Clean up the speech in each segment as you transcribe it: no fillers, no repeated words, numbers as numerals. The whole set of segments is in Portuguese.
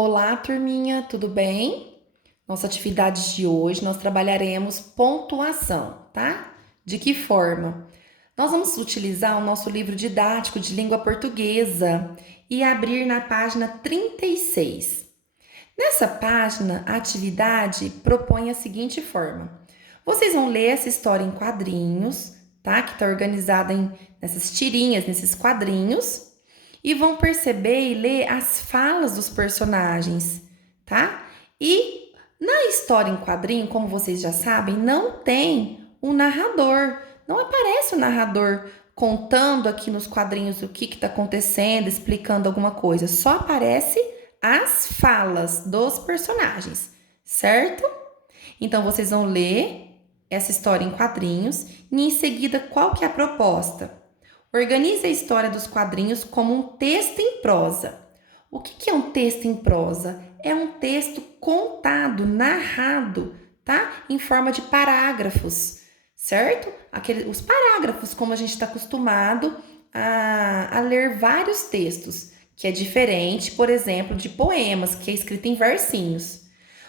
Olá, turminha, tudo bem? Nossa atividade de hoje nós trabalharemos pontuação, tá? De que forma? Nós vamos utilizar o nosso livro didático de língua portuguesa e abrir na página 36. Nessa página, a atividade propõe a seguinte forma: vocês vão ler essa história em quadrinhos, tá? Que está organizada nessas tirinhas, nesses quadrinhos e vão perceber e ler as falas dos personagens, tá? E na história em quadrinho, como vocês já sabem, não tem o narrador. Não aparece o narrador contando aqui nos quadrinhos o que está acontecendo, explicando alguma coisa. Só aparece as falas dos personagens, certo? Então vocês vão ler essa história em quadrinhos e em seguida qual que é a proposta? Organize a história dos quadrinhos como um texto em prosa. O que é um texto em prosa? É um texto contado, narrado, tá? Em forma de parágrafos, certo? Os parágrafos, como a gente está acostumado a ler vários textos, que é diferente, por exemplo, de poemas, que é escrito em versinhos.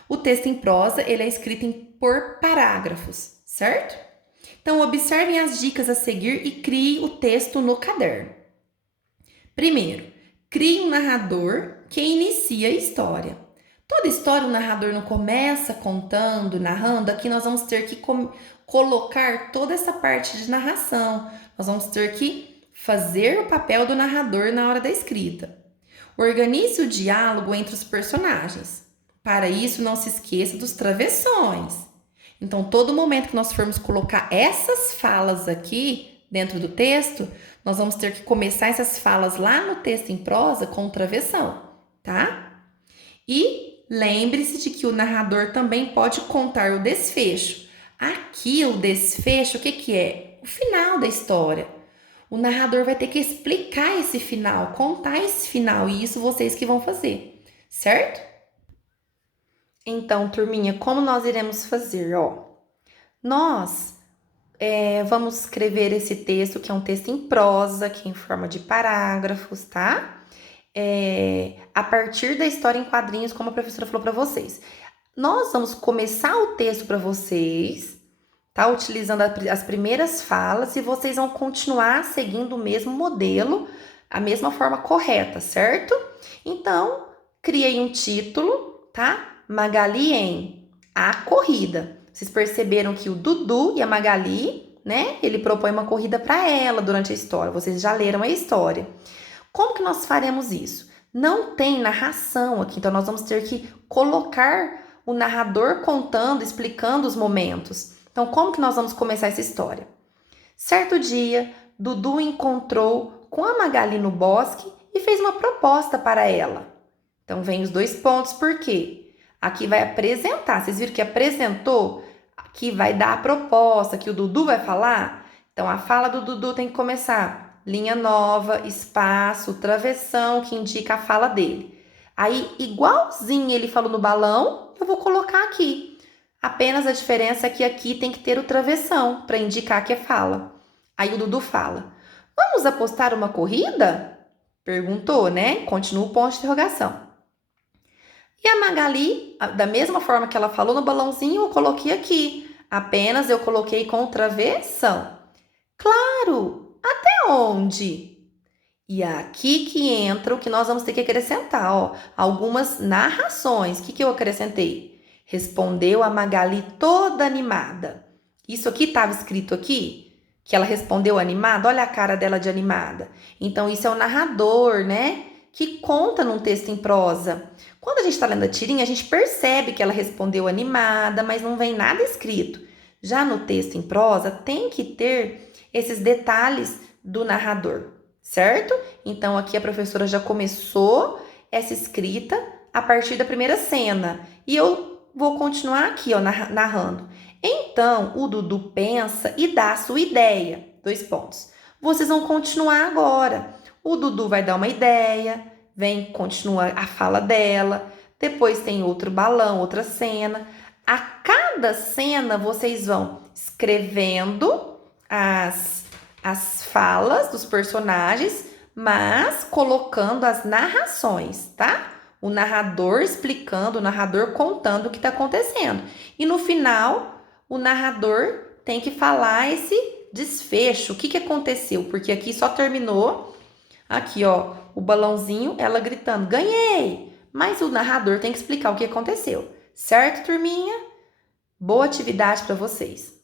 O texto em prosa, ele é escrito por parágrafos, certo? Então, observem as dicas a seguir e crie o texto no caderno. Primeiro, crie um narrador que inicia a história. Toda história, o narrador não começa contando, narrando. Aqui nós vamos ter que colocar toda essa parte de narração. Nós vamos ter que fazer o papel do narrador na hora da escrita. Organize o diálogo entre os personagens. Para isso, não se esqueça dos travessões. Então, todo momento que nós formos colocar essas falas aqui dentro do texto, nós vamos ter que começar essas falas lá no texto em prosa com travessão, tá? E lembre-se de que o narrador também pode contar o desfecho. Aqui, o desfecho, o que é? O final da história. O narrador vai ter que explicar esse final, contar esse final, e isso vocês que vão fazer, certo? Então, turminha, como nós iremos fazer? Nós vamos escrever esse texto, que é um texto em prosa, que é em forma de parágrafos, tá? A partir da história em quadrinhos, como a professora falou para vocês. Nós vamos começar o texto para vocês, tá? Utilizando as primeiras falas e vocês vão continuar seguindo o mesmo modelo, a mesma forma correta, certo? Então, criei um título, tá? Magali em A Corrida. Vocês perceberam que o Dudu e a Magali, né? Ele propõe uma corrida para ela durante a história. Vocês já leram a história. Como que nós faremos isso? Não tem narração aqui, então nós vamos ter que colocar o narrador contando, explicando os momentos. Então, como que nós vamos começar essa história? Certo dia, Dudu encontrou com a Magali no bosque e fez uma proposta para ela. Então, vem os dois pontos, por quê? Aqui vai apresentar, vocês viram que apresentou? Aqui vai dar a proposta, que o Dudu vai falar. Então, a fala do Dudu tem que começar. Linha nova, espaço, travessão, que indica a fala dele. Aí, igualzinho ele falou no balão, eu vou colocar aqui. Apenas a diferença é que aqui tem que ter o travessão, para indicar que é fala. Aí o Dudu fala, vamos apostar uma corrida? Perguntou, né? Continua o ponto de interrogação. E a Magali, da mesma forma que ela falou no balãozinho, eu coloquei aqui. Apenas eu coloquei com travessão. Claro! Até onde? E é aqui que entra o que nós vamos ter que acrescentar, algumas narrações. O que eu acrescentei? Respondeu a Magali toda animada. Isso aqui estava escrito aqui? Que ela respondeu animada? Olha a cara dela de animada. Então, isso é o narrador, né? Que conta num texto em prosa. Quando a gente está lendo a tirinha, a gente percebe que ela respondeu animada, mas não vem nada escrito. Já no texto em prosa, tem que ter esses detalhes do narrador, certo? Então, aqui a professora já começou essa escrita a partir da primeira cena. E eu vou continuar aqui, narrando. Então, o Dudu pensa e dá a sua ideia. 2 pontos. Vocês vão continuar agora. O Dudu vai dar uma ideia, continua a fala dela, depois tem outro balão, outra cena. A cada cena, vocês vão escrevendo as falas dos personagens, mas colocando as narrações, tá? O narrador explicando, o narrador contando o que está acontecendo. E no final, o narrador tem que falar esse desfecho. O que aconteceu? Porque aqui só terminou, aqui ó, o balãozinho, ela gritando, ganhei! Mas o narrador tem que explicar o que aconteceu. Certo, turminha? Boa atividade para vocês.